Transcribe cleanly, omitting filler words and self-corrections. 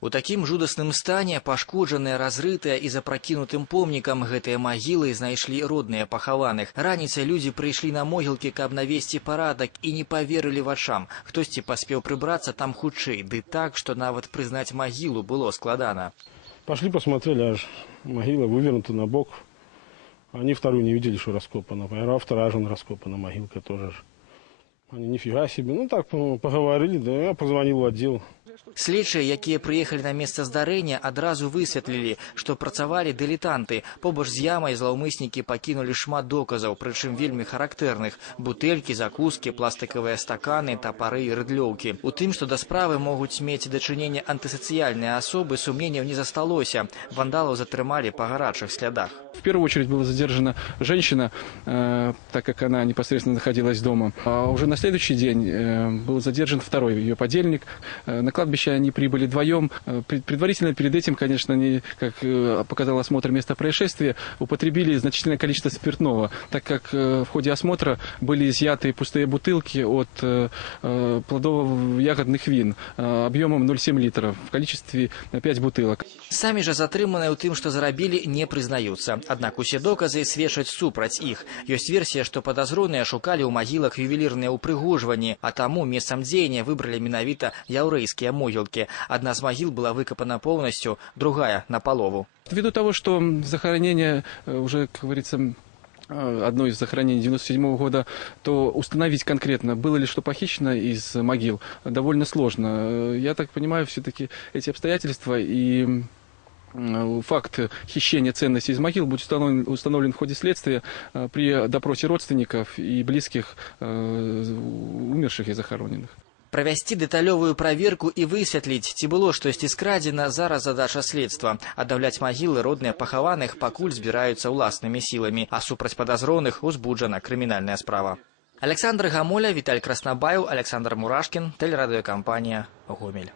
У такім жудасным стане, пашкоджаныя, разрытыя і запрокінутым помнікам, гэтыя магілы знайшлі родныя пахаваных. Раніцай людзі прыйшлі на могілкі, каб навесці парадак, і не паверылі вачам. Хтосьці паспеў прыбрацца там хутчэй, ды так, што нават прызнаць магілу было складана. Пошли посмотрели, аж могила вывернута на бок. Они вторую не видели, что раскопана. А вторая же раскопана, могилка тоже. Они нифига себе. Ну так поговорили, да я позвонил в отдел. Следчыя, якія прыехалі на месца здарэння, адразу высветлілі, што працавалі дылетанты. Побач з ямай злаўмыснікі пакінулі шмат доказаў, прычым вельмі характэрных: бутэлькі, закускі, пластыкавыя стаканы, тапары і рыдлёўкі. У тым, што да справы могуць мець дачыненне антысацыяльныя асобы, сумненняў не засталося. Вандалаў затрымалі па гарачых слядах. В первую очередь была задержана женщина, так как она непосредственно находилась дома. А уже на следующий день был задержан второй ее подельник. На кладбище они прибыли вдвоем. Предварительно перед этим, конечно, они, как показал осмотр места происшествия, употребили значительное количество спиртного, так как в ходе осмотра были изъяты пустые бутылки от плодово-ягодных вин объемом 0,7 литров в количестве 5 бутылок. Самі жа затрыманыя ў тым, што зарабілі, не прызнаюцца. Аднак усе доказы сведчаць супраць іх. Ёсць версія, што падазроныя шукалі ў магілах ювелірныя ўпрыгожванні, а таму месцам дзеяння выбралі менавіта яўрэйскія могілкі. Одна з могил была выкопана полностью, другая наполову. Ввиду того, что захоронение уже, как говорится, одно из захоронений 1997 года, то установить конкретно, было ли что похищено из могил, довольно сложно. Я так понимаю, все-таки эти обстоятельства и факт хищения ценностей из могил будет установлен в ходе следствия при допросе родственников и близких умерших и захороненных. Правесці дэталёвую праверку і высветліць, ці было штосьці скрадзена, зараз задача следства. Аддаўляць магілы родныя пахаваных пакуль збіраюцца ўласнымі сіламі, а супраць падазроных узбуджана крымінальная справа. Александр Гамоля, Віталь Краснабаев, Александр Мурашкин, телерадиокомпания «Гомель».